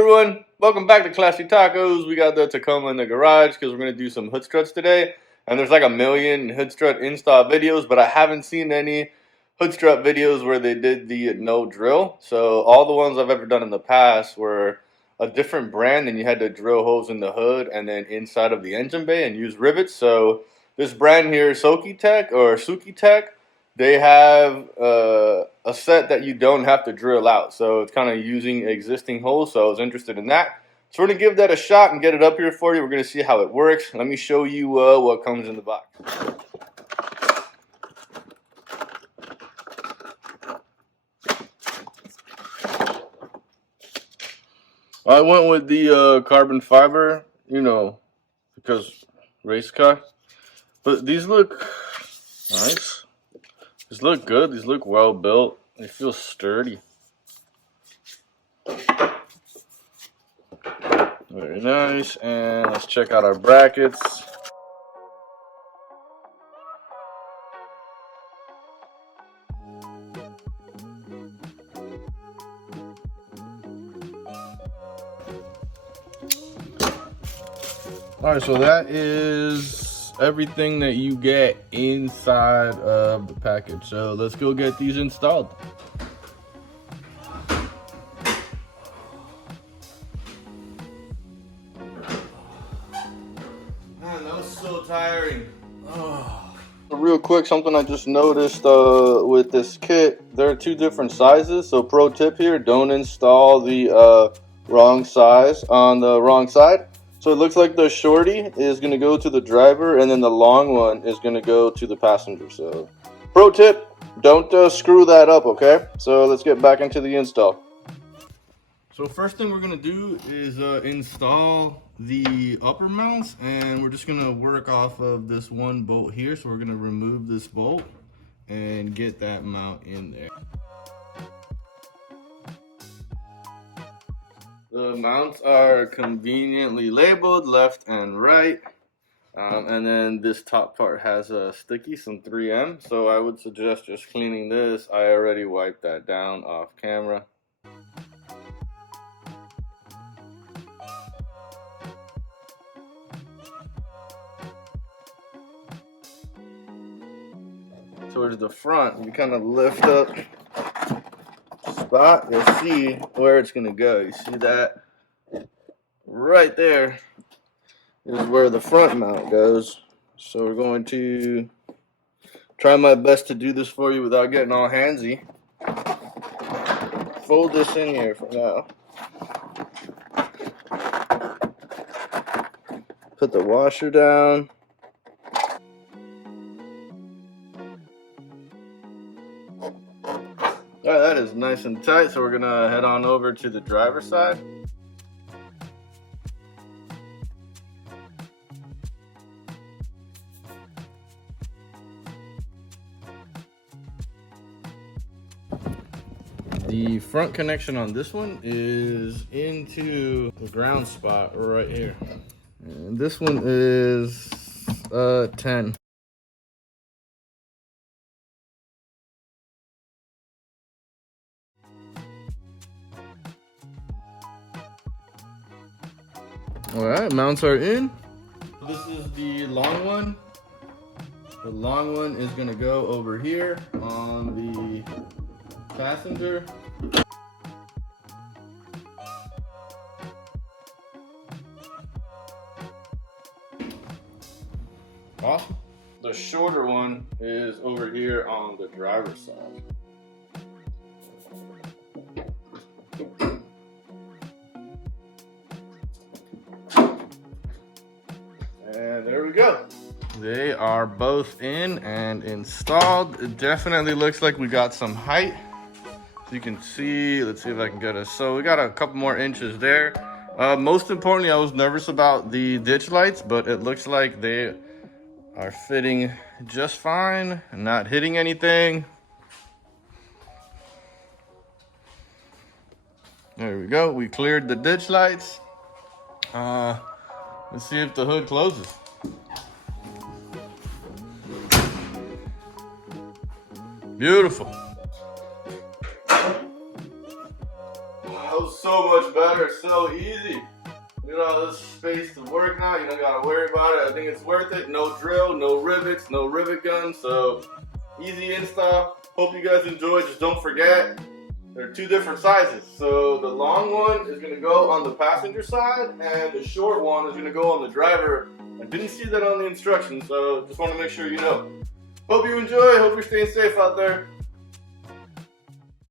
everyone, welcome back to Classy Tacos. We got the Tacoma in the garage because we're going to do some hood struts today. And there's like a million hood strut install videos, but I haven't seen any hood strut videos where they did the no drill. So all the ones I've ever done in the past were a different brand, and you had to drill holes in the hood and then inside of the engine bay and use rivets. So this brand here, Sokietech, they have a set that you don't have to drill out. So it's kind of using existing holes. So I was interested in that. So we're going to give that a shot and get it up here for you. We're going to see how it works. Let me show you what comes in the box. I went with the carbon fiber, because race car. But these look nice. These look good. These look well built. They feel sturdy. Very nice. And let's check out our brackets. Alright, so that is everything that you get inside of the package. So let's go get these installed. Man, that was so tiring. Real quick, something I just noticed with this kit, there are two different sizes. So pro tip here, don't install the wrong size on the wrong side. So it looks like the shorty is going to go to the driver, and then the long one is going to go to the passenger. So pro tip, don't screw that up, okay? So let's get back into the install. So first thing we're going to do is install the upper mounts, and we're just going to work off of this one bolt here. So we're going to remove this bolt and get that mount in there. The mounts are conveniently labeled left and right. And then this top part has a sticky, some 3M. So I would suggest just cleaning this. I already wiped that down off camera. Towards the front, you kind of lift up spot, you'll see where it's going to go. You see that right there is where the front mount goes. So we're going to try my best to do this for you without getting all handsy. Fold this in here for now. Put the washer down. Alright, that is nice and tight, so we're going to head on over to the driver's side. The front connection on this one is into the ground spot right here. And this one is 10. Alright, mounts are in. This is the long one. The long one is going to go over here on the passenger. Awesome. The shorter one is over here on the driver's side. And there we go. They are both in and installed. It definitely looks like we got some height. So you can see, let's see if I can get us. So we got a couple more inches there. Most importantly, I was nervous about the ditch lights, but it looks like they are fitting just fine and not hitting anything. There we go. We cleared the ditch lights. Let's see if the hood closes. Beautiful. That was so much better, so easy. You got all this space to work now, you don't gotta worry about it. I think it's worth it. No drill, no rivets, no rivet gun, so easy install. Hope you guys enjoy. Just don't forget, there are two different sizes. So the long one is gonna go on the passenger side, and the short one is gonna go on the driver. I didn't see that on the instructions, so just wanna make sure you know. Hope you enjoy, hope you're staying safe out there.